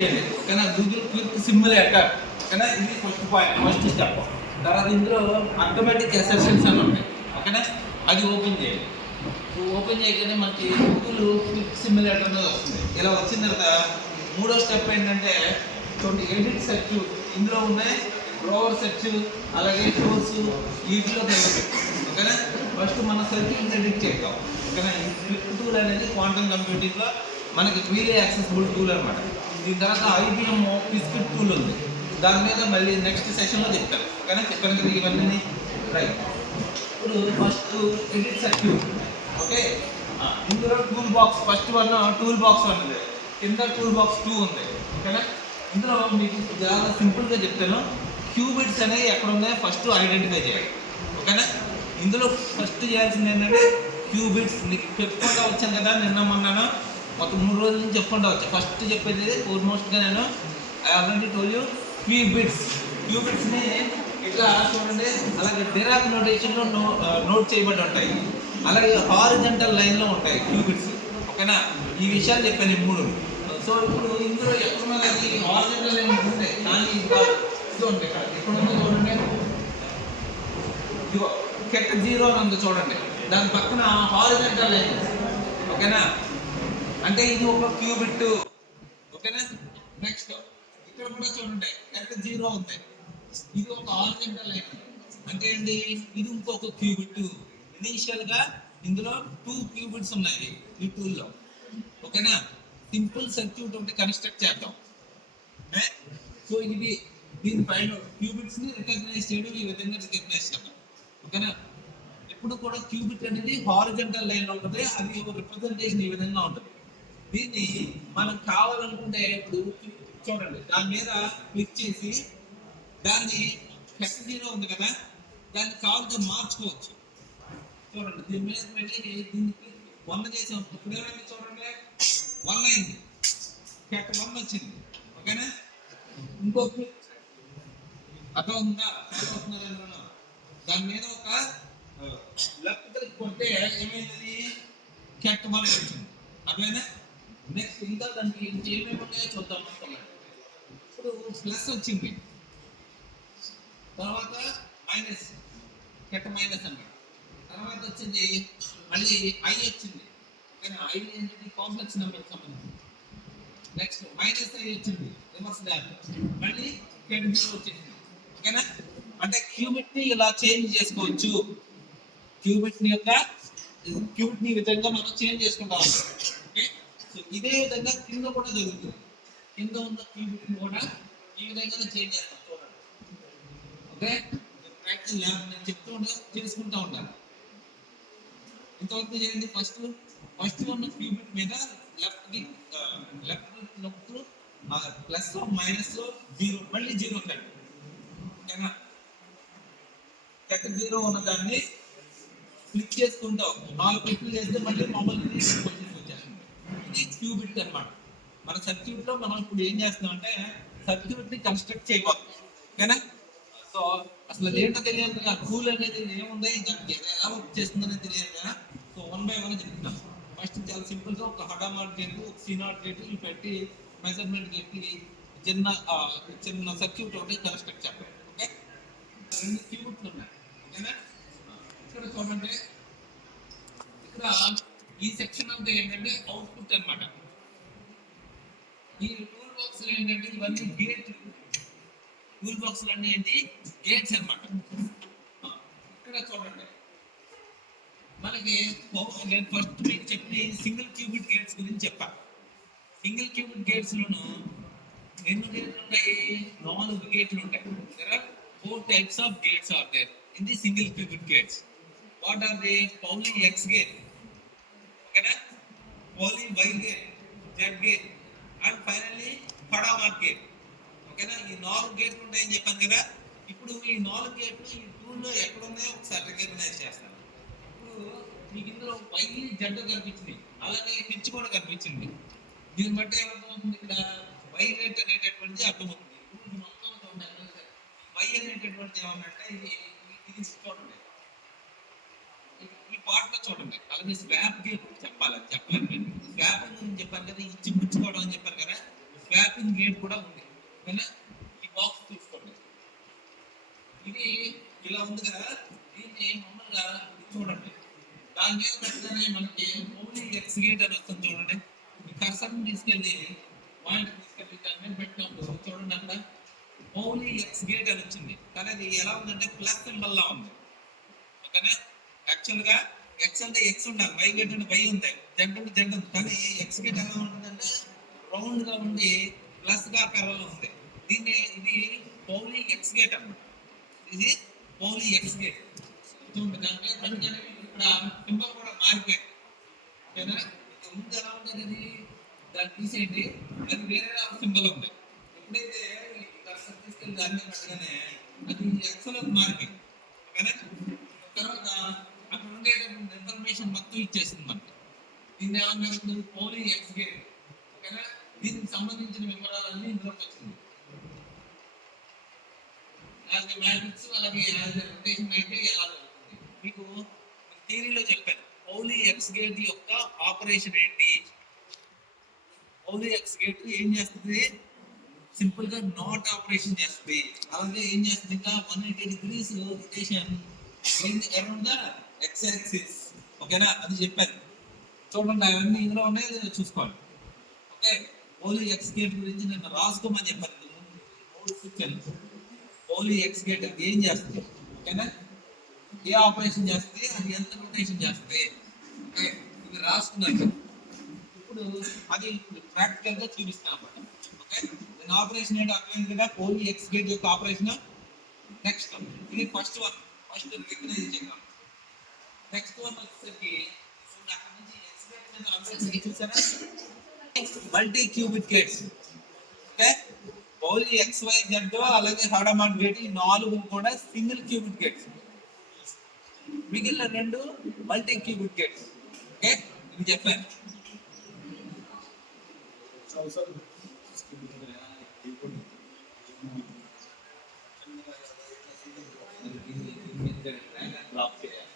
ఓకేనా Google quick symbol attack ఓకేనా ఇది ఫస్ట్ పాయింట్ ఫస్ట్ స్టెప్. తర్వాత ఇందులో ఆటోమేటిక్ అసెప్షన్స్ అని ఉంటాయి ఓకేనా అది ఓపెన్ చేయాలి. ఓపెన్ చేయగానే మనకి గూగుల్ క్విక్ సిమ్యులేటర్ అనేది వస్తుంది. ఇలా వచ్చిన తర్వాత మూడో స్టెప్ ఏంటంటే చూడండి ఎడిట్ సెర్చ్ ఇందులో ఉన్నాయి బ్రౌజర్ సెర్చ్ అలాగే టూల్స్ వీటిలో తెలియదు ఓకేనా. ఫస్ట్ మన సెర్చింగ్ ఎడిట్ చేద్దాం ఓకేనా. ఈ క్విక్ టూల్ అనేది క్వాంటమ్ కంప్యూటింగ్లో మనకి ఫ్రీలీ యాక్సెసిబుల్ టూల్ అనమాట. దీని తర్వాత ఐబిఎం బిస్కెట్ టూల్ ఉంది, దాని మీద మళ్ళీ నెక్స్ట్ సెషన్లో చెప్తాను ఓకేనా. చెప్పాను కదా ఇవన్నీ రైట్. ఇప్పుడు ఫస్ట్ ఎడిట్ సర్క్యూట్ ఓకే. ఇందులో tool box first one tool box ఉంది, కింద టూల్ బాక్స్ 2 ఉంది ఓకేనా. ఇందులో మీకు చాలా సింపుల్గా చెప్తాను. క్యూబిట్స్ అనేవి ఎక్కడ ఉన్నాయో ఫస్ట్ ఐడెంటిఫై చేయాలి ఓకేనా. ఇందులో ఫస్ట్ చేయాల్సింది ఏంటంటే క్యూబిట్స్ మీకు చెప్పుకుంటూ వచ్చాను కదా నిన్న మొన్న మొత్తం 3 రోజుల నుంచి చెప్పుకుంటూ వచ్చా. ఫస్ట్ చెప్పేది ఆల్మోస్ట్గా నేను ఐ ఆల్రెడీ టోల్ యూ క్యూబిట్స్ని ఇట్లా చూడండి అలాగే డిరాక్ నోటేషన్లో నోట్ చేయబడి ఉంటాయి, అలాగే హారిజంటల్ లైన్లో ఉంటాయి క్యూబిట్స్ ఓకేనా. ఈ విషయాలు చెప్పాను ఈ 3. సో ఇప్పుడు ఇందులో ఎక్కడ హారిజంటల్ లైన్ ఉంటాయి కానీ ఇది ఉంటాయి ఇక్కడ ఎక్కడ ఉందో చూడండి, ఇదిగో కెట్ 0 అని ఉంది చూడండి, దాని పక్కన హారిజంటల్ లైన్ ఓకేనా. అంటే ఇది ఒక క్యూబిట్ ఓకేనా. నెక్స్ట్ ఇక్కడ కూడా చూడండి కెట్ 0 ఉంది, ఇది ఒక హారిజంటల్ లైన్ అంటే ఏంటి ఇది ఇంకొక క్యూబిట్. ఇనీషియల్ గా ఇందులో 2 క్యూబిట్స్ ఉన్నాయి ఈ టూల్లో ఓకేనా. సింపుల్ సర్క్యూట్ ఒకటి కన్స్ట్రక్ట్ చేద్దాం. సో ఇది దీనిపైన క్యూబిట్స్ ని రికగ్నైజ్ చేయడం ఈ విధంగా రికగ్నైజ్ చేద్దాం ఓకేనా. ఎప్పుడు కూడా క్యూబిట్ అనేది హారిజంటల్ లైన్ ఉంటుంది, అది ఒక రిప్రజెంటేషన్ ఈ విధంగా ఉంటుంది. దీన్ని మనం కావాలనుకుంటే ఇప్పుడు చూడండి దాని మీద క్లిక్ చేసి దాన్ని కెట్ 0 ఉంది కదా దాన్ని కావాలంటే మార్చుకోవచ్చు. చూడండి దీని మీద వెళ్ళి దీనికి 100 చేసాం, ఇప్పుడు ఏమైంది చూడండి 1 అయింది, కెట్ 1 వచ్చింది ఓకేనా. ఇంకో అర్థం ఉందా ఫాలో అవుతున్నారా? దాని మీద ఒక లెఫ్ట్ క్లిక్ కొడితే ఏమైంది కెట్ 1 వచ్చింది అట్లనే. నెక్స్ట్ ఇంకా దానికి ఏమేమి ఉన్నాయో చూద్దాం. ఇప్పుడు ప్లస్ వచ్చింది, తర్వాత మైనస్ కెట్ మైనస్ అన్నమాట, తర్వాత వచ్చింది మళ్ళీ ఐ వచ్చింది ఓకేనా. ఐ ఏంటి కాంప్లెక్స్ నెంబర్కి సంబంధించి. నెక్స్ట్ మైనస్ ఐ వచ్చింది రివర్స్ ల్యాబ్, మళ్ళీ కెట్ 0 వచ్చింది ఓకేనా. అంటే క్యూబిట్ ని ఇలా చేంజ్ చేసుకోవచ్చు. క్యూబిట్ ని ఈ విధంగా మనం చేంజ్ చేసుకుంటాం ఓకే. సో ఇదే విధంగా కింద కూడా జరుగుతుంది, కింద ఉన్న క్యూబిట్ ని కూడా ఈ విధంగా చేంజ్ చేస్తాం చూడండి ఓకే. ప్రాక్టీస్ ల్యాబ్ నేను చెప్తూ చేసుకుంటూ ఉంటాను. ఇంతవరకు చేయండి. ఫస్ట్ ఉన్న క్యూబిట్ మీద లెఫ్ట్ నొక్కు ప్లస్ మైనస్ 0 మళ్ళీ 0 కెట్ ఓకేనా. కెట్ 0 ఉన్న దాన్ని క్లిక్ చేసుకుంటాం, 4 క్లిక్లు చేస్తే మళ్ళీ మామూలు వచ్చేస్తుంది. ఇది క్యూబిట్ అన్నమాట. మన సర్క్యూట్ లో మనం ఇప్పుడు ఏం చేస్తున్నాం అంటే సర్క్యూట్ ని కన్స్ట్రక్ట్ చేయబోతున్నాం ఓకేనా. సో అసలు ఏంటో తెలియదు కదా, టూల్ అనేది ఏముంది ఎలా వర్క్ చేస్తుందనేది తెలియదు కదా. సో 1 బై 1 చెప్తున్నాం. ఫస్ట్ చాలా సింపుల్ గా ఒక హడామార్ గేట్ ఒక సీనాట్ గేట్ పెట్టి మెజర్మెంట్ పెట్టి చిన్న సర్క్యూట్ ఒకటి కన్స్ట్రక్ట్ చేద్దాం ఓకే. 2 క్యూబిట్లు ఉన్నాయి ఓకేనా. ఇక్కడ చూడండి ఇక్కడ ఈ సెక్షన్ అంతా ఏంటంటే అవుట్పుట్ అన్నమాట. ఈ టూల్ బాక్స్ ఏంటంటే ఇవన్నీ గేట్ టూల్ బాక్స్ అన్నీ ఏంటి గేట్స్ అన్నమాట. ఇక్కడ చూడండి మనకి నేను ఫస్ట్ మీకు చెప్పి సింగిల్ క్యూబిట్ గేట్స్ గురించి చెప్పాను. సింగిల్ క్యూబిట్ గేట్స్ లోను ఎన్ని గేట్లు ఉంటాయి? 4 గేట్లు ఉంటాయి. There are 4 types of gates are there in the single qubit gates. What are they? Pauli X gate ఓకేనా, Pauli Y gate, Z gate and finally Hadamard gate ఓకేనా. ఈ 4 గేట్లు ఉంటాయని చెప్పాను కదా. ఇప్పుడు ఈ 4 గేట్లు ఈ టూల్లో ఎక్కడ ఉన్నాయో ఒకసారి రికగ్నైజ్ చేస్తాను. ఇప్పుడు మీకు ఇందులో వై జెడ్ కనిపించింది, అలాగే హెచ్ కూడా కనిపించింది. దీన్ని బట్టి ఏమర్థమవుతుంది? ఇక్కడ వై రేట్ అనేటటువంటిది అర్థమవుతుంది. ఇప్పుడు మొత్తం వై అనేటటువంటిది ఏమన్నంటే ఇది చూడండి ఈ పార్ట్ లో చూడండి. అలాగే స్వాప్ గేట్ చెప్పాలి, చెప్పలేదు స్వాపింగ్ అని చెప్పాను కదా, ఇచ్చి పుచ్చుకోవడం అని చెప్పాను కదా. స్వాపింగ్ గేట్ కూడా ఉంది. ఓకేనా? ఈ బాక్స్ చూసుకోండి. ఇది ఇలా ఉంది కదా, దీన్ని మామూలుగా ఇది చూడండి. దాని మీద పెట్టగానే మనకి ఓన్లీ ఎక్స్ గేట్ అని వస్తుంది చూడండి. ఈ కర్సర్ని తీసుకెళ్ళి పాయింట్ తీసుకెళ్ళి దాని మీద పెట్టినప్పుడు చూడండి అక్కడ ఓన్లీ ఎక్స్ గేట్ అని వచ్చింది. కానీ అది ఎలా ఉందంటే ప్లస్ సింబల్ లా ఉంది. ఓకేనా? యాక్చువల్ గా ఎక్స్ అంటే ఎక్స్ ఉండాలి, వై గేట్ అంటే వై ఉంది, జెడ్ అంటే జెడ్ ఉంది. కానీ ఎక్స్ గేట్ ఎలా ఉంటుందంటే రౌండ్ గా ఉండి ప్లస్ గా ఆకారంలో ఉంది. దీన్ని ఇది పౌలీ ఎక్స్ గేట్ అన్నమాట. ఇది పౌలీ ఎక్స్ గేట్. చూడండి దాని మీద పడిగానే ఇక్కడ సింబల్ కూడా మారిపోయింది. ఓకేనా? ఇది ముందు ఎలా ఉంటుంది, అది దాన్ని తీసేయండి, అది వేరే సింబల్ ఉంది. ఎప్పుడైతే ఈ కర్సర్ తీసుకెళ్ళి దాని మీద పెట్టగానే అది ఎక్స్ లోకి మారిపోయింది. ఓకేనా? తర్వాత అక్కడ ఉండేటటువంటి ఇన్ఫర్మేషన్ మొత్తం ఇచ్చేస్తుంది మనకి. దీన్ని ఏమన్నా పౌలీ ఎక్స్ గేట్. ఓకేనా? దీనికి సంబంధించిన వివరాలన్నీ ఇందులోకి వచ్చింది. యాజ్ మ్యాట్రిక్స్ అలాగే యాజ్ రొటేషన్ అయితే ఎలా జరుగుతుంది మీకు థియరీలో చెప్పాను. పౌలీ ఎక్స్ గేట్ యొక్క ఆపరేషన్ ఏంటి? పౌలీ ఎక్స్ గేట్ ఏం చేస్తుంది? సింపుల్ గా నాట్ ఆపరేషన్ చేస్తుంది. అలాగే ఏం చేస్తుంది, ఇంకా 180 degrees rotation around the X axis. ఓకేనా? అది చెప్పాను. చూడండి అవన్నీ ఇందులో ఉన్నాయి, చూసుకోండి. ఓకే, పౌలీ ఎక్స్ గేట్ గురించి నేను రాసుకోమని చెప్పాను. పౌలీ ఎక్స్ గేట్ ఏం చేస్తుంది? ఓకేనా? ఏ ఆపరేషన్ చేస్తుంది, అది ఎంత రొటేషన్ చేస్తుంది? ఓకే, ఇది రాసుకున్నాను. ఇప్పుడు అది ప్రాక్టికల్ గా చూపిస్తాను అన్నమాట. ఓకే, దీని ఆపరేషన్ ఏంటో అర్థమైంది కదా. పౌలీ ఎక్స్ గేట్ యొక్క ఆపరేషన్. నెక్స్ట్ ఇది ఫస్ట్ వన్, ఫస్ట్ రికగ్నైజ్ చేద్దాం. నెక్స్ట్ వన్ వచ్చేసరికి అక్కడ నుంచి ఎక్స్ గేట్ చూసారా, multi qubit gates. Okay, Pauli X Y Z అలాగే హాడమాన్ గేట్ ఈ 4 కూడా సింగిల్ క్యూబిట్ గేట్స్, మిగిలిన 2 మల్టీ క్యూబిట్ గేట్స్. ఓకే, ఇది చెప్పాను. డ్రాప్ చేయాలి.